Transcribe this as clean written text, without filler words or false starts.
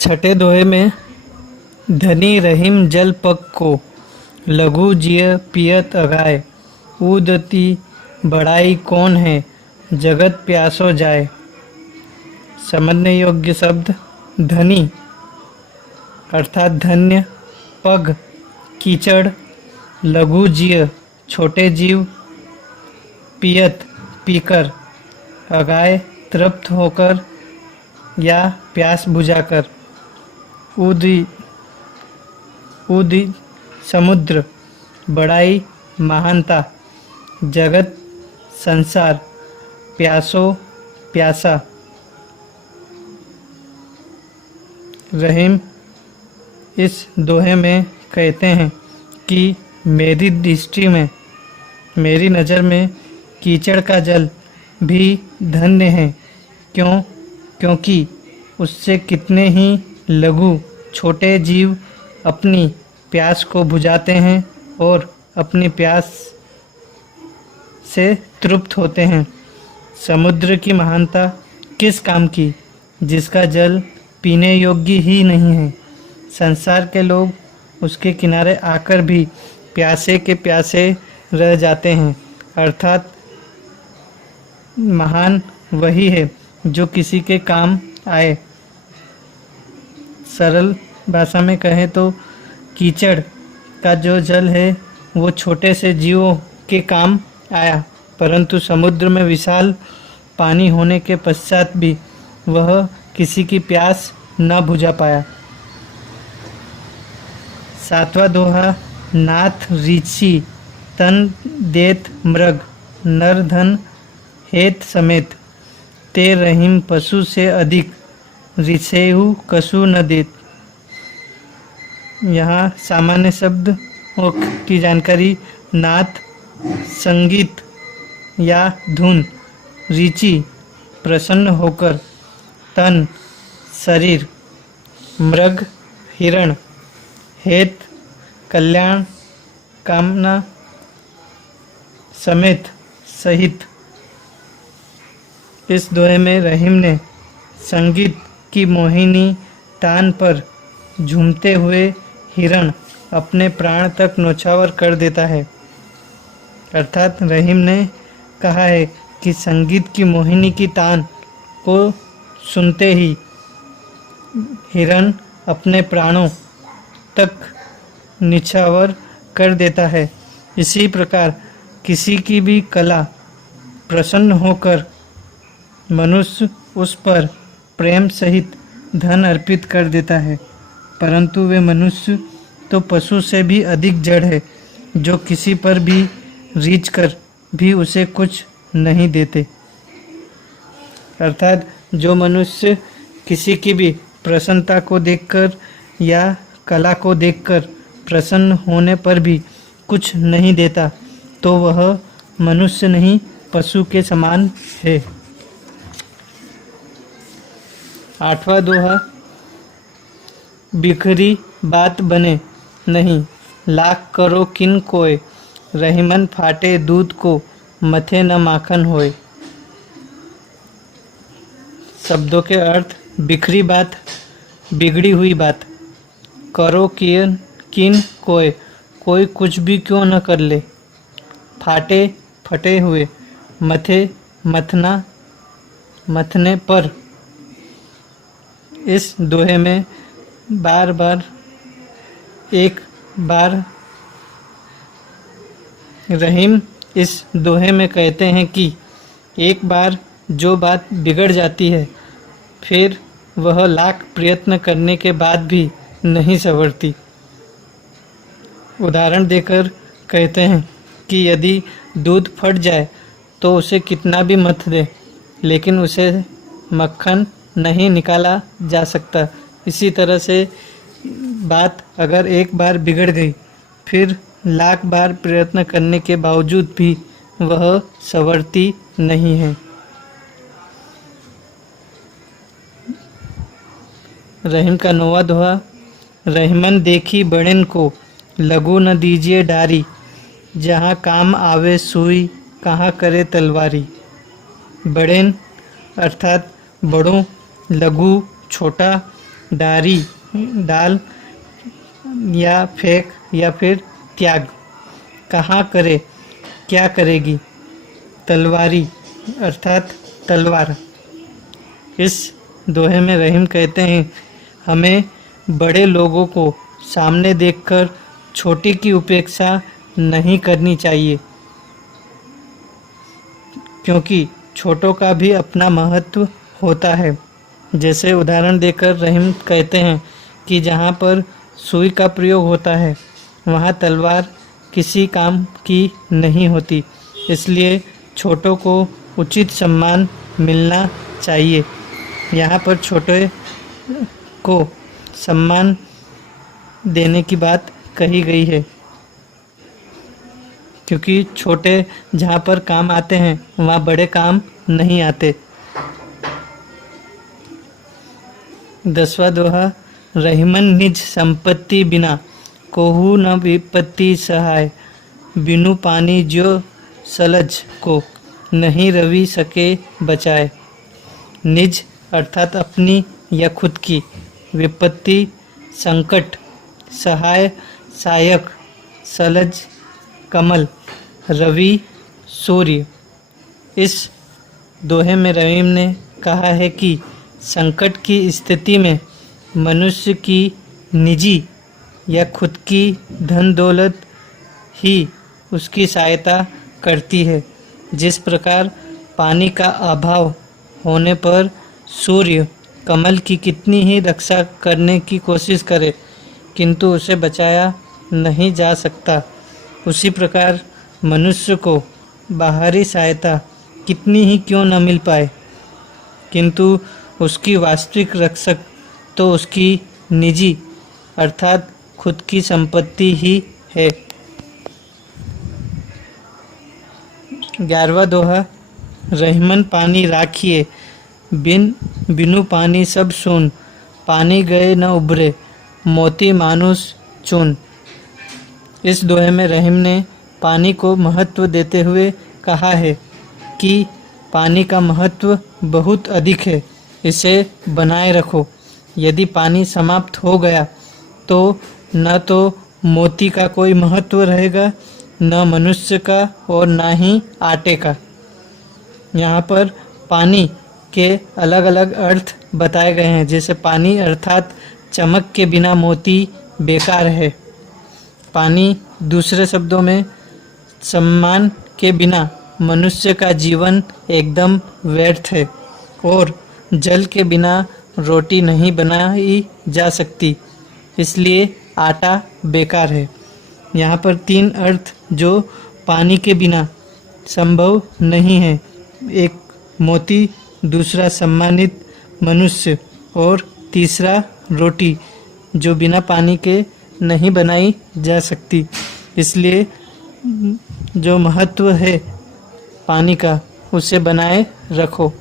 छठे दोहे में धनी रहीम जल पग को, लघु जिय पियत अगाय, उदती बड़ाई कौन है, जगत प्यासो जाए। समझने योग्य शब्द धनी अर्थात धन्य, पग कीचड़, लघु जीव छोटे जीव, पियत पीकर, अगाय तृप्त होकर या प्यास बुझाकर, उदी उदी समुद्र, बड़ाई महानता, जगत संसार, प्यासो प्यासा। रहीम इस दोहे में कहते हैं कि मेरी दृष्टि में, मेरी नज़र में कीचड़ का जल भी धन्य है। क्योंकि उससे कितने ही लघु छोटे जीव अपनी प्यास को बुझाते हैं और अपनी प्यास से तृप्त होते हैं। समुद्र की महानता किस काम की, जिसका जल पीने योग्य ही नहीं है। संसार के लोग उसके किनारे आकर भी प्यासे के प्यासे रह जाते हैं। अर्थात महान वही है जो किसी के काम आए। सरल भाषा में कहें तो कीचड़ का जो जल है वो छोटे से जीवों के काम आया, परंतु समुद्र में विशाल पानी होने के पश्चात भी वह किसी की प्यास न बुझा पाया। सातवां दोहा नाथ ऋषि तन देत मृग, नर धन हेत समेत, ते रहीम पशु से अधिक, ऋषेहु कसु न देत। यहाँ सामान्य शब्द की जानकारी नाथ संगीत या धुन, रुचि प्रसन्न होकर, तन शरीर, मृग हिरण, हेत कल्याण कामना, समेत सहित। इस दोहे में रहीम ने संगीत की मोहिनी तान पर झूमते हुए हिरण अपने प्राण तक न्योछावर कर देता है। अर्थात रहीम ने कहा है कि संगीत की मोहिनी की तान को सुनते ही हिरण अपने प्राणों तक निछावर कर देता है। इसी प्रकार किसी की भी कला प्रसन्न होकर मनुष्य उस पर प्रेम सहित धन अर्पित कर देता है, परंतु वे मनुष्य तो पशु से भी अधिक जड़ है, जो किसी पर भी रीझ कर भी उसे कुछ नहीं देते। अर्थात जो मनुष्य किसी की भी प्रसन्नता को देखकर या कला को देखकर प्रसन्न होने पर भी कुछ नहीं देता, तो वह मनुष्य नहीं पशु के समान है। आठवां दोहा बिखरी बात बने नहीं, लाख करो किन कोय, रहीमन फाटे दूध को, मथे न माखन होए। शब्दों के अर्थ बिखरी बात, बिगड़ी हुई बात, करो किन कोय, कोई कुछ भी क्यों न कर ले, फाटे फटे हुए, मथे मथना मथने पर। इस दोहे में एक बार रहीम इस दोहे में कहते हैं कि एक बार जो बात बिगड़ जाती है, फिर वह लाख प्रयत्न करने के बाद भी नहीं संवरती। उदाहरण देकर कहते हैं कि यदि दूध फट जाए तो उसे कितना भी मथ दे, लेकिन उसे मक्खन नहीं निकाला जा सकता। इसी तरह से बात अगर एक बार बिगड़ गई, फिर लाख बार प्रयत्न करने के बावजूद भी वह संवरती नहीं है। रहीम का नौवां दोहा रहीमन देखी बड़ेन को, लघु न दीजिए डारी, जहाँ काम आवे सुई, कहाँ करे तलवारी। बड़ेन अर्थात बड़ों, लघु छोटा डारी डाल या फेंक या फिर त्याग। कहाँ करे, क्या करेगी, तलवारी अर्थात तलवार। इस दोहे में रहीम कहते हैं हमें बड़े लोगों को सामने देखकर छोटे की उपेक्षा नहीं करनी चाहिए, क्योंकि छोटों का भी अपना महत्व होता है। जैसे उदाहरण देकर रहीम कहते हैं कि जहाँ पर सुई का प्रयोग होता है वहाँ तलवार किसी काम की नहीं होती, इसलिए छोटों को उचित सम्मान मिलना चाहिए। यहाँ पर छोटे को सम्मान देने की बात कही गई है, क्योंकि छोटे जहाँ पर काम आते हैं वहाँ बड़े काम नहीं आते। 10वां दोहा, रहीमन निज संपत्ति बिना कोहू न विपत्ति सहाय, बिनु पानी जो सलज को नहीं रवि सके बचाए। निज अर्थात अपनी या खुद की, विपत्ति संकट, सहाय सहायक, सलज कमल, रवि सूर्य। इस दोहे में रहीम ने कहा है कि संकट की स्थिति में मनुष्य की निजी या खुद की धन दौलत ही उसकी सहायता करती है। जिस प्रकार पानी का अभाव होने पर सूर्य कमल की कितनी ही रक्षा करने की कोशिश करे किंतु उसे बचाया नहीं जा सकता, उसी प्रकार मनुष्य को बाहरी सहायता कितनी ही क्यों न मिल पाए किंतु उसकी वास्तविक रक्षक तो उसकी निजी अर्थात खुद की संपत्ति ही है। 11वां दोहा, रहीमन पानी राखिए बिनु पानी सब सून, पानी गए न उभरे मोती मानुष चून। इस दोहे में रहीम ने पानी को महत्व देते हुए कहा है कि पानी का महत्व बहुत अधिक है, इसे बनाए रखो। यदि पानी समाप्त हो गया तो न तो मोती का कोई महत्व रहेगा, न मनुष्य का और न ही आटे का। यहाँ पर पानी के अलग अलग अर्थ बताए गए हैं। जैसे पानी अर्थात चमक के बिना मोती बेकार है। पानी दूसरे शब्दों में सम्मान के बिना मनुष्य का जीवन एकदम व्यर्थ है और जल के बिना रोटी नहीं बनाई जा सकती, इसलिए आटा बेकार है। यहाँ पर 3 अर्थ जो पानी के बिना संभव नहीं है, एक मोती, दूसरा सम्मानित मनुष्य और तीसरा रोटी जो बिना पानी के नहीं बनाई जा सकती। इसलिए जो महत्व है पानी का उसे बनाए रखो।